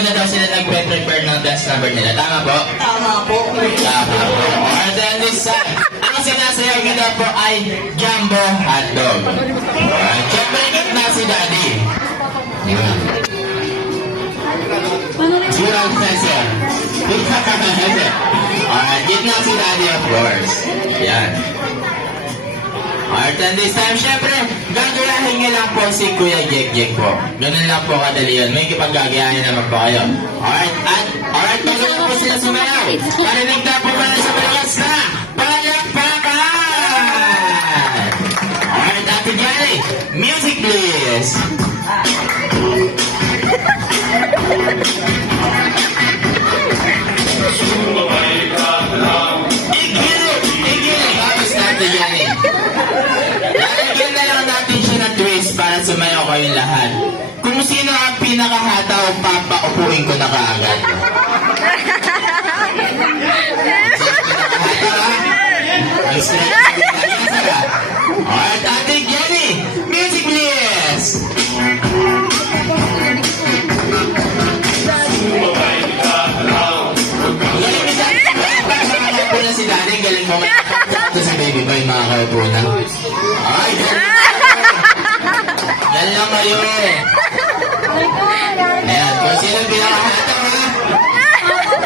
muna daw sila nagpe-prepare ng dance number nila. Tama po? Tama po. Tama po. And then this time, ang sinasayaw nila po ay Jumbo Hotdog. Alright, syempre na si Daddy. Yun. Zurang Sensor. Alright, gitna si Daddy of course. Yan. Alright, and this time, syempre, gagalahin niya lang po si Kuya Jek po. Ganun lang po kadali yun. May kipaggagayahin naman po kayo. Alright, magalang po sila sumayaw. Parinig na po pala sa malakas na palakpakan! Alright, Ate Jolly, music please! Igilig! Tapos na, Ate Jolly. Lalagyan na lang natin siya ng twist para sumayaw kayong lahat. Kung sino ang pinakahataw, papaupuin ko na kaagad. Ang straight na pinakahataw. Alright, Ate Jenny, music please! Galing ni Daddy. Makakaupo na si Daddy. Galing mo ito si Baby Boy, makakaupo na. Ay, yan lang kayo. Ayan, kung sino pinakahataw ha?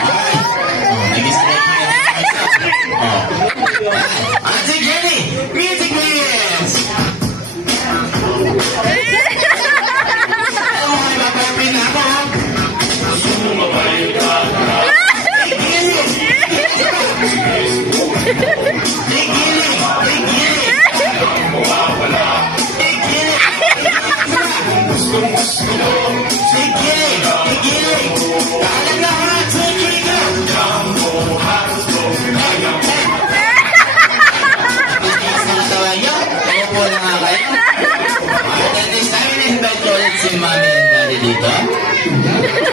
Ay, nag-straight nyo yan. Ate Jenny, music please! Ano kayo mapapin ako ha? Igilig! Alam na ha! Sige ka! Ang tawa niyo? Ako po lang